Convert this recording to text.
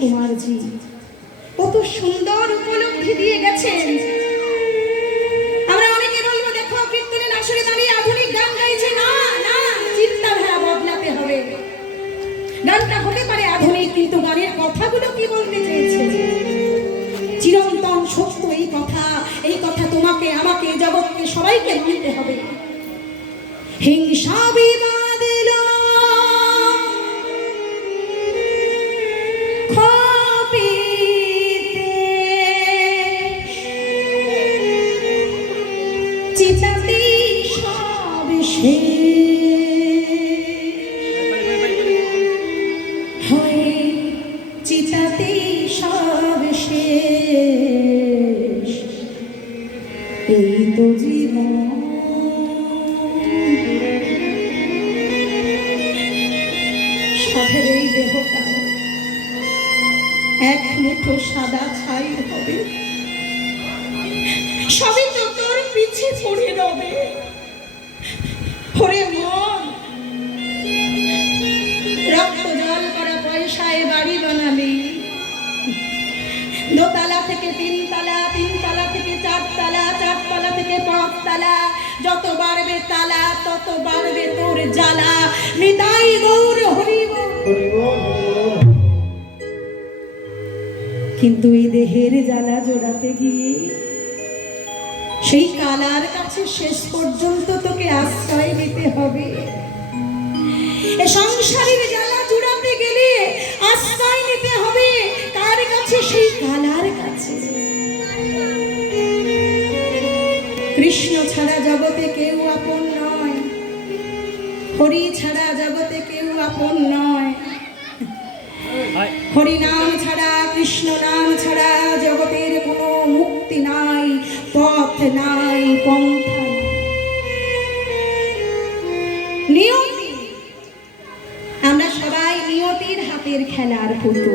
কুমারজি কত সুন্দর উপলব্ধি দিয়ে গেছেন। আমরা অনেকে বলবো দেখো কীর্তনের আসরে দাঁড়িয়ে আধুনিক গান গাইছে। না না, চিন্তাধারা বদলাতে হবে। গানটা হতে পারে আধুনিক, কিন্তু গানের কথাগুলো কি বলতে চেয়েছে? চিরন্তন সত্য এই কথা তোমাকে আমাকে জগৎকে সবাইকে মানতে হবে। হিংসা বিবাদ চিতাতে সব চিতাতে সব শেষ, এই তো জীবন। সাধের এই দেহটা এক মুঠো সাদা ছাই হবে, সবই তো তোর পিছে পড়ে রবে। ওরে মন, রক্ত জল করা পয়সায় বাড়ি বানালি, দোতলা থেকে তিনতলা, তিনতলা থেকে চারতলা, চারতলা থেকে পাঁচতলা, যত বাড়বে তালা তত বাড়বে তোর জ্বালা। নিতাই গৌর হরি বল। কিন্তু এই দেহের জ্বালা জোড়াতে গিয়ে সেই কালার কাছে শেষ পর্যন্ত তোকে আশ্রয় নিতে হবে। এই সংসারের জ্বালা জোড়াতে গেলে আশ্রয় নিতে হবে কার কাছে? সেই কালার কাছে। কৃষ্ণ ছাড়া জগতে কেউ আপন নয়, হরি ছাড়া জগতে কেউ আপন নয়। হরি নাম ছাড়া, কৃষ্ণ নাম ছাড়া জগতের কোনো মুক্তি নাই, পথ নাই, পন্থা নাই। নিয়তি, আমরা সবাই নিয়তির হাতের খেলার পুতুল।